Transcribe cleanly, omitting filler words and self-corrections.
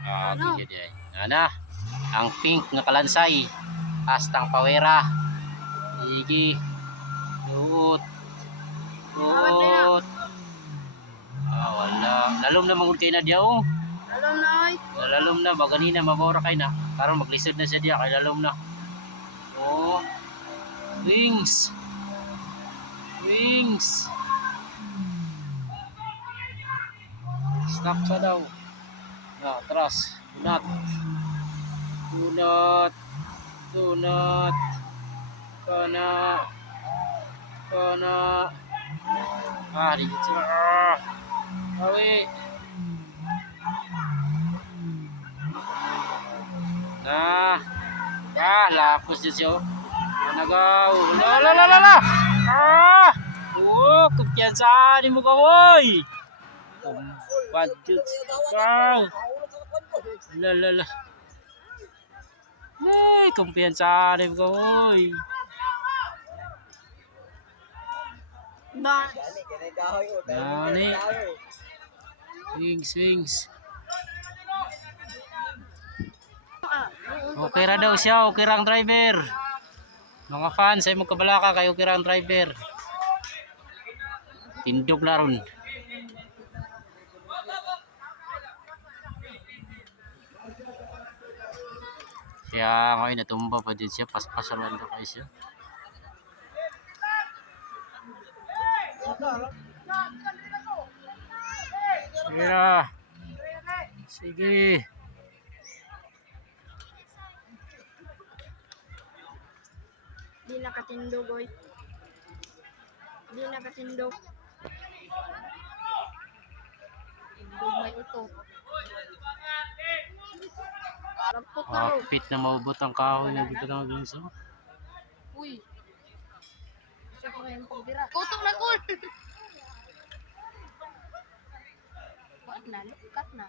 Okay, di ay. Ana, ang pink nga kalansay. Hastang pawera. Sige. Duot. Duot. Wala. Lalom na mangud kay na diya oh. Lalom na oy. Lalom na ba ganina mabora kay na. Karon maglisod na siya diya kay lalom na. Oh. Wings. Wings. Stop sa daw. Na, atras. Tunat. Tunat. Tunat. Kana. Kana. Dito sila. Awi. Lapos dyan siya. Nagaw. La. Kumpiyansa. Di mo ka, woy. Badjut. Kang. La. Kumpiyansa. Di mo ka, woy. Dali. Wings. Okay ra daw siya, okay ra ang driver. Mga fans ay magkabalaka kay okay ra ang driver. Tindog na ron. Siya ngayon natumba pa din siya, paspasalan ka kayo siya. Sige. Di nakatindog oy. Di nakatindog. Tindog may uto. Pit na maubot ang kahoy na dito na ginso. Uy. Siya ko yung pagbira. Kutok na kul. Kat na.